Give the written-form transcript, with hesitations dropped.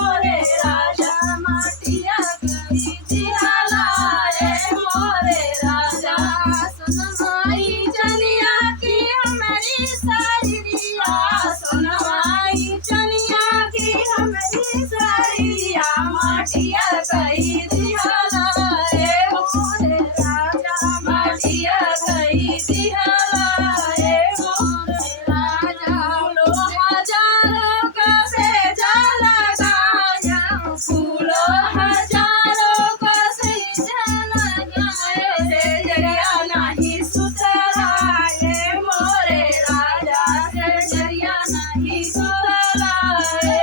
मोरे राजा माटिया गई दिहला रे मोरे राजा सुनवाई चनिया की हमारी सारिया सुनवाई चनिया की हमारी सारिया माटिया गई दिहला रे मोरे राजा माटिया गई दिहला रे मोरे राजा लो हजारों का से जाला गाया फूलो हजारों का से जाला गाया से जरिया नहीं सुतरा ये मोरे राजा से जरिया नहीं सुतरा ये